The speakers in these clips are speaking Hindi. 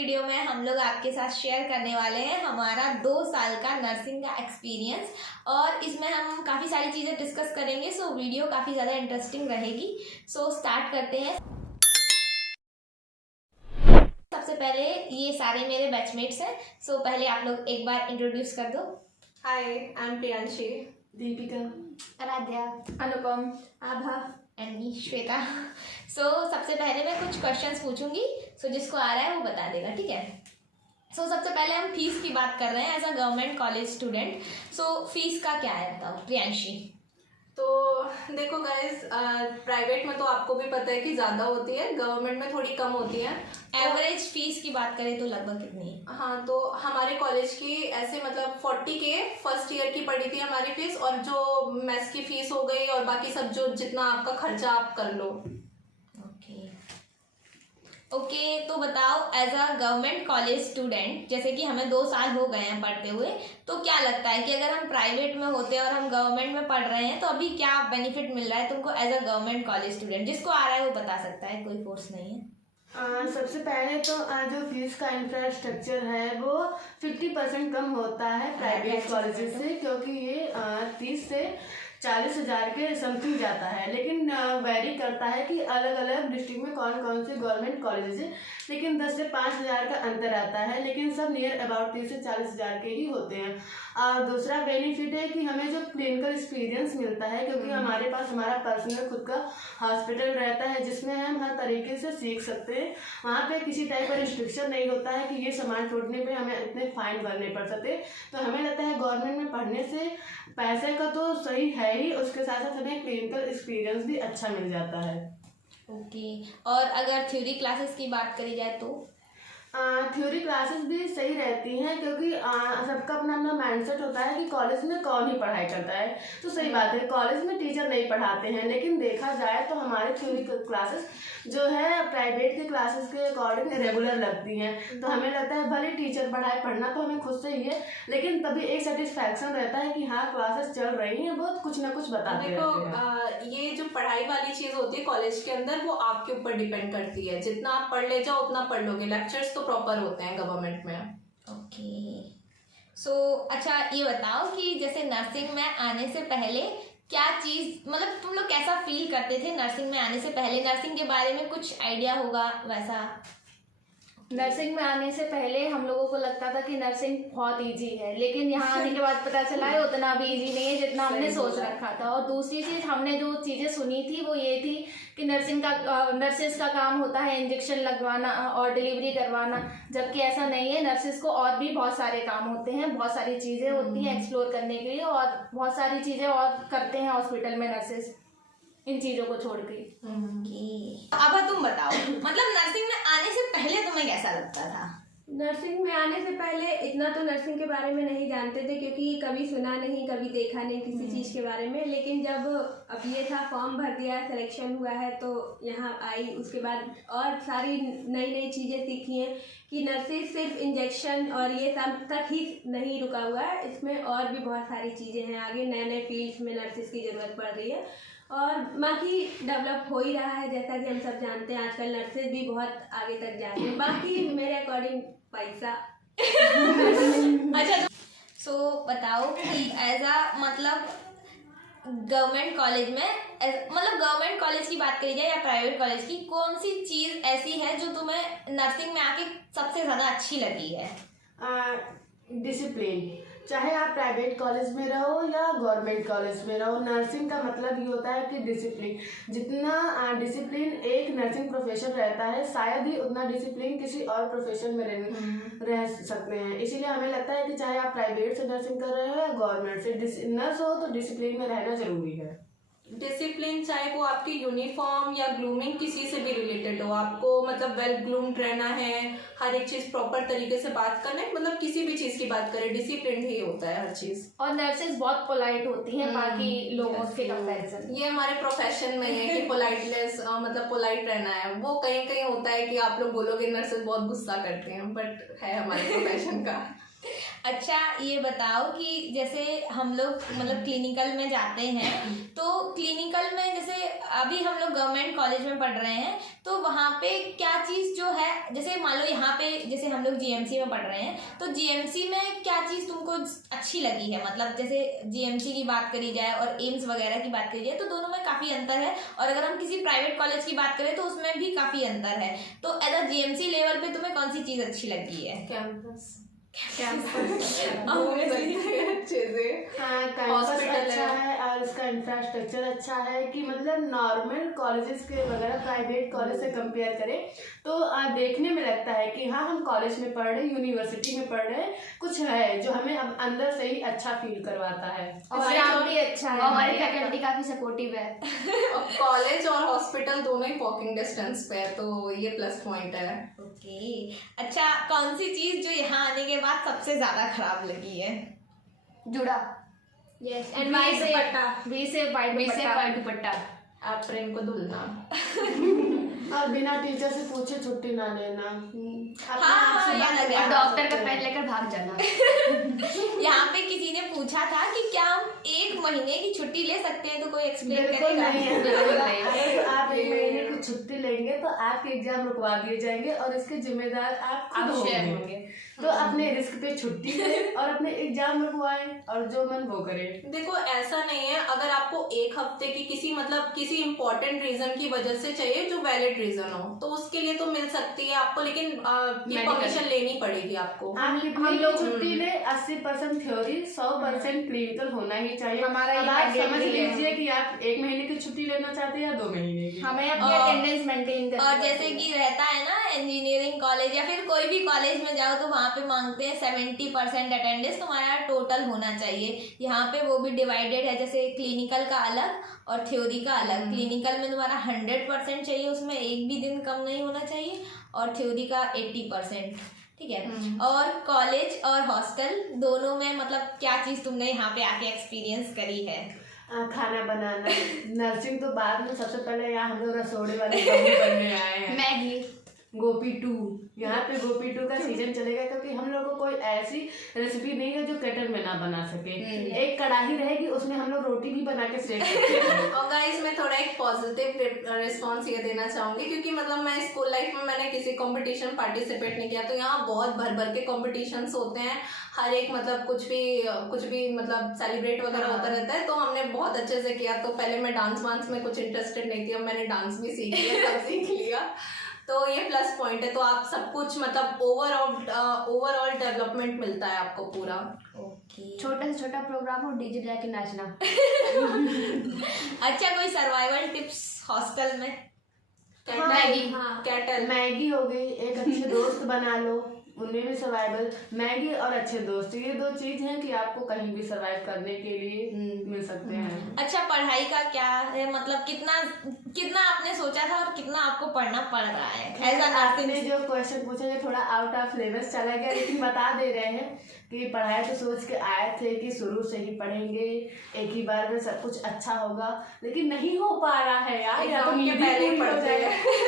वीडियो में हम लोग आपके साथ शेयर करने वाले हैं हमारा 2 साल का नर्सिंग का एक्सपीरियंस, और इसमें हम काफ़ी सारी चीज़ें डिस्कस करेंगे। सो वीडियो काफ़ी ज़्यादा इंटरेस्टिंग रहेगी। सो स्टार्ट करते हैं। सबसे पहले ये सारे मेरे बैचमेट्स हैं। सो पहले आप लोग एक बार इंट्रोड्यूस कर दो। Hi, I am Priyanshi, Deepika, Aaradhya, Anupam, Abha and me Shweta. So सबसे पहले मैं कुछ क्वेश्चंस पूछूंगी। सो जिसको आ रहा है वो बता देगा, ठीक है। सो सबसे पहले हम फीस की बात कर रहे हैं as a government college student. So fees का क्या है बताओ प्रियांशी। तो देखो गाइस, प्राइवेट में तो आपको भी पता है कि ज़्यादा होती है, गवर्नमेंट में थोड़ी कम होती है। एवरेज फीस की बात करें तो लगभग कितनी है? हाँ, तो हमारे कॉलेज की ऐसे मतलब 40K फर्स्ट ईयर की पड़ी थी हमारी फीस, और जो मेस की फीस हो गई और बाकी सब जो जितना आपका खर्चा आप कर लो। ओके, तो बताओ as a government college student, जैसे कि हमें 2 साल हो गए हैं पढ़ते हुए, तो क्या लगता है कि अगर हम प्राइवेट में होते और हम गवर्नमेंट में पढ़ रहे हैं तो अभी क्या बेनिफिट मिल रहा है तुमको as a government college student? जिसको आ रहा है वो बता सकता है, कोई फोर्स नहीं है। सबसे पहले तो जो फीस का इंफ्रास्ट्रक्चर है वो 50% कम होता है प्राइवेट कॉलेजेस से, क्योंकि ये 30 से 40 हज़ार के समथिंग जाता है। लेकिन वेरी करता है कि अलग अलग डिस्ट्रिक्ट में कौन कौन से गवर्नमेंट कॉलेजेस है, लेकिन 10 से 5 हज़ार का अंतर आता है, लेकिन सब नियर अबाउट 30 से 40 हज़ार के ही होते हैं। और दूसरा बेनिफिट है कि हमें जो क्लिनिकल एक्सपीरियंस मिलता है, क्योंकि हमारे पास हमारा पर्सनल खुद का हॉस्पिटल रहता है जिसमें हम हर तरीके से सीख सकते हैं। वहाँ पे किसी टाइप का रिस्ट्रिक्शन नहीं होता है कि ये सामान टूटने पे हमें इतने फाइन भरने पड़ सकते। तो हमें लगता है गवर्नमेंट में पढ़ने से पैसे का तो सही है ही, उसके साथ साथ हमें क्लिनिकल एक्सपीरियंस भी अच्छा मिल जाता है। ओके, और अगर थ्योरी क्लासेस की बात करी जाए तो? थ्योरी क्लासेस भी सही रहती हैं, क्योंकि सबका अपना अपना माइंडसेट होता है कि कॉलेज में कौन ही पढ़ाई करता है। तो सही बात है, कॉलेज में टीचर नहीं पढ़ाते हैं, लेकिन देखा जाए तो हमारे थ्योरी क्लासेस जो है प्राइवेट के क्लासेस के अकॉर्डिंग रेगुलर लगती हैं। तो हमें लगता है भले टीचर पढ़ाए, पढ़ना तो हमें खुद से ही है, लेकिन तभी एक सेटिस्फैक्शन रहता है कि हाँ क्लासेस चल रही हैं, बहुत कुछ ना कुछ बताते हैं। देखो, ये जो पढ़ाई वाली चीज़ होती है कॉलेज के अंदर, वो आपके ऊपर डिपेंड करती है। जितना आप पढ़ ले जाओ उतना पढ़ लोगे। लेक्चर्स तो प्रॉपर होते हैं गवर्नमेंट में। ओके, सो अच्छा ये बताओ कि जैसे नर्सिंग में आने से पहले क्या चीज़, मतलब तुम लोग कैसा फील करते थे नर्सिंग में आने से पहले? नर्सिंग के बारे में कुछ आइडिया होगा वैसा? नर्सिंग में आने से पहले हम लोगों को लगता था कि नर्सिंग बहुत इजी है, लेकिन यहाँ आने के बाद पता चला है उतना भी इजी नहीं है जितना हमने सोच रखा था। और दूसरी चीज़, हमने जो चीज़ें सुनी थी वो ये थी कि नर्सिस का काम होता है इंजेक्शन लगवाना और डिलीवरी करवाना, जबकि ऐसा नहीं है। नर्सिस को और भी बहुत सारे काम होते हैं, बहुत सारी चीज़ें होती हैं एक्सप्लोर करने के लिए, और बहुत सारी चीज़ें और करते हैं हॉस्पिटल में नर्सिस इन चीज़ों को छोड़ के। अब तुम बताओ, मतलब नर्सिंग में आने से पहले तुम्हें कैसा लगता था? नर्सिंग में आने से पहले इतना तो नर्सिंग के बारे में नहीं जानते थे, क्योंकि कभी सुना नहीं, कभी देखा नहीं किसी चीज़ के बारे में। लेकिन जब अब ये था फॉर्म भर दिया, सिलेक्शन हुआ है, तो यहाँ आई, उसके बाद और सारी नई नई चीज़ें सीखी हैं कि नर्सिस सिर्फ इंजेक्शन और ये सब तक ही नहीं रुका हुआ है, इसमें और भी बहुत सारी चीज़ें हैं। आगे नए नए फील्ड्स में नर्सिस की ज़रूरत पड़ रही है, और बाकी डेवलप हो ही रहा है। जैसा कि हम सब जानते हैं आजकल नर्सेज भी बहुत आगे तक जा रही हैं। बाकी मेरे अकॉर्डिंग पैसा। अच्छा, सो बताओ कि एज अ मतलब गवर्नमेंट कॉलेज में, मतलब गवर्नमेंट कॉलेज की बात करी जाए या प्राइवेट कॉलेज की, कौन सी चीज़ ऐसी है जो तुम्हें नर्सिंग में आके सबसे ज़्यादा अच्छी लगी है? डिसिप्लिन। चाहे आप प्राइवेट कॉलेज में रहो या गवर्नमेंट कॉलेज में रहो, नर्सिंग का मतलब ये होता है कि डिसिप्लिन। जितना डिसिप्लिन एक नर्सिंग प्रोफेशन रहता है, शायद ही उतना डिसिप्लिन किसी और प्रोफेशन में रह सकते हैं। इसीलिए हमें लगता है कि चाहे आप प्राइवेट से नर्सिंग कर रहे हो या गवर्नमेंट से, नर्स हो तो डिसिप्लिन में रहना जरूरी है। डिसिप्लिन, चाहे वो आपकी यूनिफॉर्म या ग्लूमिंग किसी से भी रिलेटेड हो, आपको मतलब वेल ग्लूम्ड रहना है, हर एक चीज़ प्रॉपर तरीके से बात करना है। मतलब किसी भी चीज़ की बात करें, डिसिप्लिन ही होता है हर चीज़। और नर्सेज बहुत पोलाइट होती हैं बाकी लोगों के कंपैरिजन। ये हमारे प्रोफेशन में है कि पोलाइटनेस, मतलब पोलाइट रहना है। वो कहीं कहीं होता है कि आप लोग बोलोगे नर्सेज बहुत गुस्सा करते हैं, बट है हमारे प्रोफेशन का। अच्छा ये बताओ कि जैसे हम लोग मतलब क्लिनिकल में जाते हैं, तो क्लिनिकल में जैसे अभी हम लोग गवर्नमेंट कॉलेज में पढ़ रहे हैं, तो वहाँ पे क्या चीज़ जो है, जैसे मान लो यहाँ पे जैसे हम लोग जीएमसी में पढ़ रहे हैं, तो जीएमसी में क्या चीज़ तुमको अच्छी लगी है? मतलब जैसे जीएमसी की बात करी जाए और एम्स वगैरह की बात करी जाए तो दोनों में काफ़ी अंतर है, और अगर हम किसी प्राइवेट कॉलेज की बात करें तो उसमें भी काफ़ी अंतर है। तो एज अ जीएमसी लेवल पे तुम्हें कौन सी चीज़ अच्छी लगी है? कैंपस अच्छे से कैंपस हॉस्पिटल अच्छा है और उसका इंफ्रास्ट्रक्चर अच्छा है कि मतलब नॉर्मल कॉलेजेस के वगैरह प्राइवेट कॉलेज से कंपेयर करें तो देखने में लगता है कि हाँ हम कॉलेज में पढ़ रहे हैं, यूनिवर्सिटी में पढ़ रहे हैं, कुछ है जो हमें अब अंदर से ही अच्छा फील करवाता है। और स्टाफ भी अच्छा है, हमारी फैकल्टी काफी सपोर्टिव है। कॉलेज और हॉस्पिटल दोनों ही वॉकिंग डिस्टेंस पे है, तो ये प्लस पॉइंट है। ओके, अच्छा कौन सी चीज़ जो यहाँ आने के बाद सबसे ज़्यादा खराब लगी है? जुड़ा। Yes, and white dupatta. We say white dupatta. Apron को धुलना और बिना टीचर से पूछे छुट्टी ना लेना। हाँ, याद आ गया। डॉक्टर का पेन लेकर भाग जाना। यहाँ पे किसी ने पूछा था कि क्या हम 1 महीने की छुट्टी ले सकते हैं, तो कोई एक्सप्लेन बिल्कुल करेगा? नहीं है, बिल्कुल नहीं। अगर आप 1 महीने की छुट्टी लेंगे तो आपके एग्जाम रुकवा दिए जाएंगे और इसके जिम्मेदार आप खुद होंगे। तो अपने रिस्क पे छुट्टी लें और अपने एग्जाम रुकवाएं और जो मन वो करें। देखो ऐसा नहीं है, अगर आपको 1 हफ्ते की किसी इम्पोर्टेंट रीजन की वजह से चाहिए जो वैलिड रीजन हो, तो उसके लिए तो मिल सकती है आपको, लेकिन ये परमिशन लेनी पड़ेगी आपको। आप कितनी भी छुट्टी ले, 80% थ्योरी 100% क्लिनिकल होना ही चाहिए। हमारा अब ये आप mandatory समझ है। लीजिए कि आप 1 महीने की छुट्टी लेना चाहते हैं या 2 महीने की। हमें अपनी और- अटेंडेंस मेंटेन करनी और जैसे कि रहता है ना इंजीनियरिंग कॉलेज या फिर कोई भी कॉलेज में जाओ तो वहाँ पे मांगते हैं 70% अटेंडेंस तुम्हारा टोटल होना चाहिए। यहाँ पे वो भी डिवाइडेड है, जैसे क्लिनिकल का अलग और थ्योरी का अलग। क्लिनिकल में तुम्हारा 100% चाहिए, उसमें एक भी दिन कम नहीं होना चाहिए, और थ्योरी का 80%। ठीक है। और कॉलेज और हॉस्टल दोनों में मतलब क्या चीज़ तुमने यहाँ पे आके एक्सपीरियंस करी है? खाना बनाना। नर्सिंग तो बाद में, सबसे पहले यहाँ हम लोग रसोड़े वाले बहू बनने आए हैं। मैगी। गोपी 2, यहाँ पे गोपी 2 का सीजन चलेगा क्योंकि हम लोग को कोई ऐसी रेसिपी नहीं है जो केटल में ना बना सके। एक कढ़ाई रहेगी, उसमें हम लोग रोटी भी बना के सेक सकते हैं। और गाइस मैं थोड़ा एक पॉजिटिव रिस्पॉन्स ये देना चाहूंगी, क्योंकि मतलब मैं स्कूल लाइफ में मैंने किसी कंपटीशन पार्टिसिपेट नहीं किया, तो यहाँ बहुत भर भर के कॉम्पिटिशन्स होते हैं। हर एक मतलब कुछ भी मतलब सेलिब्रेट वगैरह होता रहता है, तो हमने बहुत अच्छे से किया। तो पहले मैं डांस वांस में कुछ इंटरेस्टेड नहीं थी, अब मैंने डांस भी सीख लिया, सब सीख लिया, तो ये प्लस पॉइंट है। तो आप सब कुछ मतलब ओवरऑल डेवलपमेंट मिलता है आपको पूरा। ओके। छोटा से छोटा प्रोग्राम हो, डीजे जाके नाचना। अच्छा कोई सर्वाइवल टिप्स हॉस्टल में? मैगी। कैटल मैगी हो गई, एक अच्छे दोस्त बना लो, उनमें भी सर्वाइवल। मैगी और अच्छे दोस्त, ये 2 चीज हैं कि आपको कहीं भी सर्वाइव करने के लिए मिल सकते हैं। अच्छा पढ़ाई का क्या है, मतलब कितना आपने सोचा था और कितना आपको पढ़ना पड़ रहा है एज अ आपने जो क्वेश्चन पूछा ये थोड़ा आउट ऑफ सिलेबस चला गया, लेकिन बता दे रहे हैं कि पढ़ाई तो सोच के आए थे कि शुरू से ही पढ़ेंगे, एक ही बार में सब कुछ अच्छा होगा, लेकिन नहीं हो पा रहा है यार। या तो नींद ही पूरी हो जाए,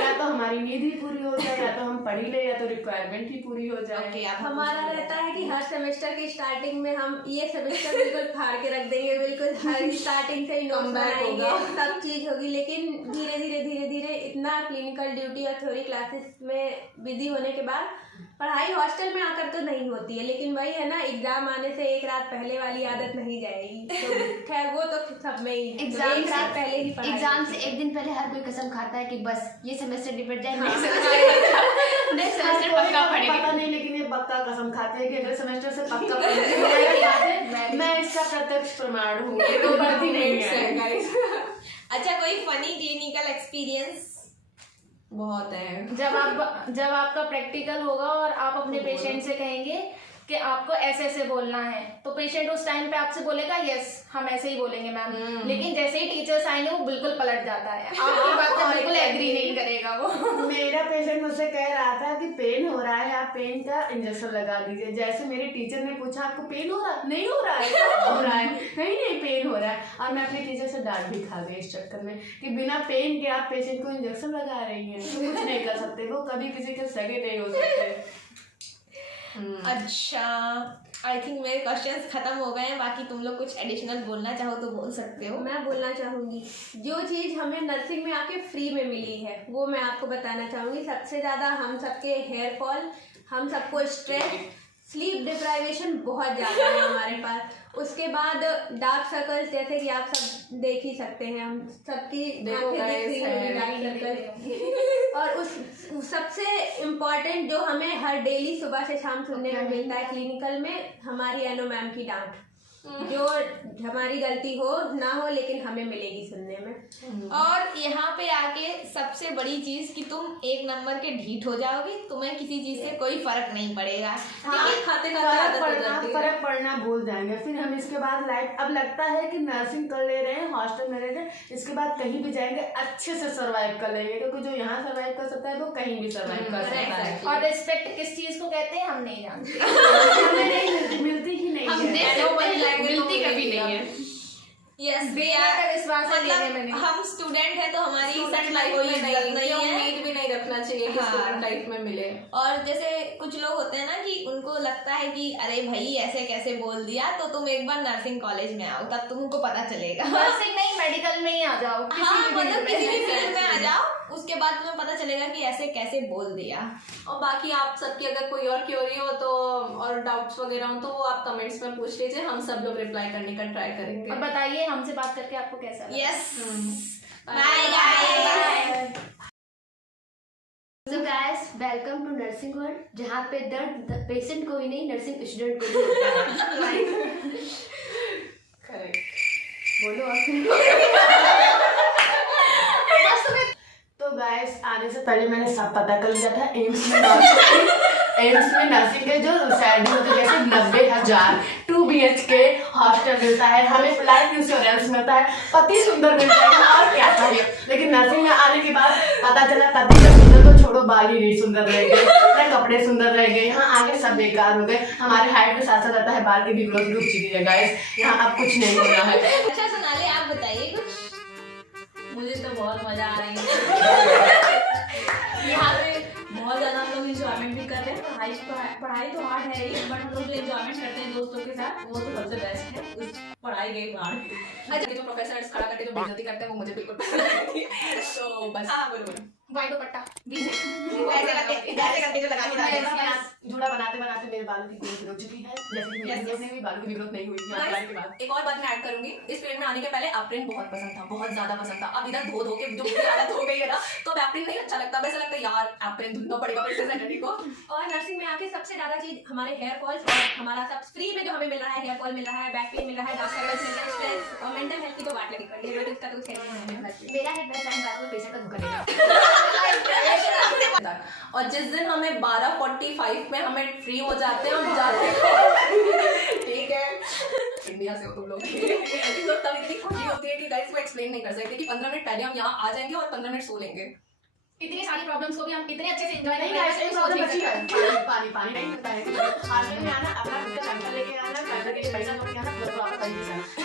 या तो हमारी नींद ही पूरी हो जाए, या तो हम पढ़ ही ले, या तो रिक्वायरमेंट ही पूरी हो जाए। ओके, आप हमारा रहता है कि हर सेमेस्टर की स्टार्टिंग में हम ये सेमेस्टर बिल्कुल फाड़ के रख देंगे, बिल्कुल हर स्टार्टिंग से ही नोट्स बनाएंगे, सब चीज होगी। लेकिन धीरे धीरे इतना क्लिनिकल ड्यूटी और थ्योरी क्लासेस में बिजी होने के बाद पढ़ाई हॉस्टल में आकर तो नहीं होती है, लेकिन वही है ना, एग्जाम आने से एक रात पहले वाली आदत नहीं जाएगी। तो खैर वो तो सब में ही एग्जाम एक रात पहले ही पढ़ाई। एग्जाम से एक दिन पहले हर कोई कसम खाता है कि बस ये सेमेस्टर निपट जाए, नेक्स्ट सेमेस्टर पक्का पढ़ेंगे। पता नहीं, लेकिन ये पक्का कसम खाते हैं कि अगले सेमेस्टर से पक्का पढ़ेंगे। मैं इसका प्रत्यक्ष प्रमाण हूँ, ये तो बढ़ती नहीं है। अच्छा कोई फनी क्लिनिकल एक्सपीरियंस? बहुत है। जब आपका प्रैक्टिकल होगा और आप अपने पेशेंट से कहेंगे कि आपको ऐसे ऐसे बोलना है, तो पेशेंट उस टाइम पे आपसे बोलेगा यस हम ऐसे ही बोलेंगे मैम, लेकिन जैसे ही टीचर्स आएंगे वो बिल्कुल पलट जाता है, आपकी बात से बिल्कुल एग्री नहीं करेगा वो। मेरा पेशेंट मुझसे कह रहा था कि पेन हो रहा है, आप पेन का इंजेक्शन लगा दीजिए। जैसे मेरे टीचर ने पूछा आपको पेन हो रहा है? नहीं हो रहा है, हो रहा है, नहीं पेन हो रहा है। और मैं अपने टीचर से डांट भी खा गई इस चक्कर में कि बिना पेन के आप पेशेंट को इंजेक्शन लगा रही हैं, तो कुछ नहीं कर सकते, वो कभी किसी के सगे नहीं हो सकते। अच्छा आई थिंक मेरे क्वेश्चंस खत्म हो गए हैं, बाकी तुम लोग कुछ एडिशनल बोलना चाहो तो बोल सकते हो। मैं बोलना चाहूँगी जो चीज़ हमें नर्सिंग में आके फ्री में मिली है वो मैं आपको बताना चाहूँगी। सबसे ज़्यादा हम सबके हेयर फॉल, हम सबको स्ट्रेस, स्लीप डिप्राइवेशन बहुत ज़्यादा है हमारे पास। उसके बाद डार्क सर्कल्स, जैसे कि आप सब देख ही सकते हैं, हम सबकी आंखें दिख रही होंगी डार्क सर्कल। और उस सबसे इम्पॉर्टेंट जो हमें हर डेली सुबह से शाम सुनने को मिलता है क्लिनिकल में, हमारी एनो मैम की डांट, जो हमारी गलती हो ना हो लेकिन हमें मिलेगी सुनने में। और यहाँ पे आके सबसे बड़ी चीज कि तुम एक नंबर के ढीठ हो जाओगे, तुम्हें किसी चीज से कोई फर्क नहीं पड़ेगा। खाते खाते आदत हो जाती है। फर्क पड़ना भूल जाएंगे। फिर हम इसके बाद लाइफ, अब लगता है कि नर्सिंग कर ले रहे हैं, हॉस्टल में रह रहे हैं, इसके बाद कहीं भी जाएंगे अच्छे से सर्वाइव कर लेंगे, क्योंकि जो यहाँ सर्वाइव कर सकता है वो कहीं भी सर्वाइव कर सकता है। और रिस्पेक्ट किस चीज को कहते हैं हम नहीं जानते। हमें नहीं मिलती ही नहीं है, मिलती कभी नहीं है। यस बिना का विश्वास है लेने में मतलब नहीं। हम स्टूडेंट हैं तो हमारी स्टूडेंट सच में लाइफ कोई में इज्जत नहीं है। उम्मीद भी नहीं रखना चाहिए कि हाँ। स्टूडेंट लाइफ में मिले। और जैसे कुछ लोग होते हैं ना कि उनको लगता है कि अरे भाई ऐसे कैसे बोल दिया, तो तुम एक बार नर्सिंग कॉलेज में आओ तब तुमको पता चलेगा। नर्सिंग नहीं, मेडिकल में ही आ जाओ, हाँ मतलब किसी भी फील्ड में आ exactly। जाओ, उसके बाद तुम्हें पता चलेगा कि ऐसे कैसे बोल दिया। और बाकी आप सबकी अगर कोई और क्वेरी हो तो और डाउट्स वगैरह हो तो वो आप कमेंट्स में पूछ लीजिए, हम सब लोग रिप्लाई करने का ट्राई करेंगे। और बताइए हमसे बात करके आपको कैसा लगा। Yes, bye bye. So guys, welcome to nursing world, जहाँ पे दर्द पेशेंट को ही नहीं नर्सिंग स्टूडेंट को भी होता है। करेक्ट। बोलो तो गाइस, आने से पहले मैंने सब पता कर लिया था। एम्स में नर्सिंग के जो सैलरी होती है जैसे 90,000, 2 BHK हॉस्टल मिलता है, हमें लाइफ इंश्योरेंस मिलता है, पति सुंदर मिलता है, और क्या चाहिए। लेकिन नर्सिंग में आने के बाद पता चला पति का सुंदर तो छोड़ो, बाल ही नहीं सुंदर रह गए, न कपड़े सुंदर रह गए, यहाँ आगे सब बेकार हो गए। हमारे हाइट के साथ साथ रहता है बाल की भी ग्रोथ रुक चुकी है गाइस, यहाँ अब कुछ नहीं हो रहा है। अच्छा सोनाली, आप बताइए कुछ। मुझे तो बहुत मजा आ रही है यहाँ पे, बहुत ज्यादा हम लोग इंजॉयमेंट भी कर रहे हैं। पढ़ाई तो हार्ड है ही, बट हम लोग जो इंजॉयमेंट करते हैं दोस्तों के साथ वो तो सबसे बेस्ट है। उस पढ़ाई गई हार्ड। अच्छा, जो प्रोफेसर खड़ा करके जो बेइज्जती करते हैं वो मुझे बिल्कुल पसंद नहीं है। तो बस हाँ बोलो वाइट दुपट्टा ऐसे करके जो लगा के जूड़ा बनाते बनाते मेरे बालों की ग्रोथ हो चुकी है, जैसे कि मेरी ग्रोथ नहीं हुई, बालों की भी ग्रोथ नहीं हुई यहाँ पढ़ाई के बाद। एक और बात मैं ऐड करूंगी, इस फील्ड में आने के पहले एप्रिन बहुत पसंद था, बहुत ज्यादा पसंद था। अब इधर धो के जो मेरी हालत हो गई है ना, तो अब एप्रिन नहीं अच्छा लगता। वैसे लगता है यार एप्रिन धुलना पड़ेगा फिर सैटरडे को। और नर्सिंग में आके सबसे ज्यादा चीज हमारे हेयर फॉल्स और हमारा सब फ्री में जो हमें मिल रहा है, हेयर फॉल मिल रहा है, बैक पेन मिल रहा है, डार्क सर्कल्स मिल रहा है, स्ट्रेस और मेंटल हेल्थ की तो बात लगी पड़ी है। इसका तो कुछ कहना नहीं। मेरा है बेस्ट टाइम रात को पेशेंट का धोखा देना। और जिस दिन हमें 12:45 में हमें फ्री हो जाते हैं और जाते हैं, ठीक है, इंडिया से हो तुम लोग, तो तब इतनी खुशी होती है कि गाइस मैं एक्सप्लेन नहीं कर सकती कि 15 मिनट पहले हम यहाँ आ जाएंगे और 15 मिनट सो लेंगे। इतनी सारी प्रॉब्लम्स को भी हम इतने अच्छे से एंजॉय नहीं नहीं गाइस, कर एक प्रॉब्लम बची है, पानी नहीं मिलता है। हॉस्टल में आना, अपना लेके आना, पैसा के लिए पैसा लेके आना, तो आपका पैसा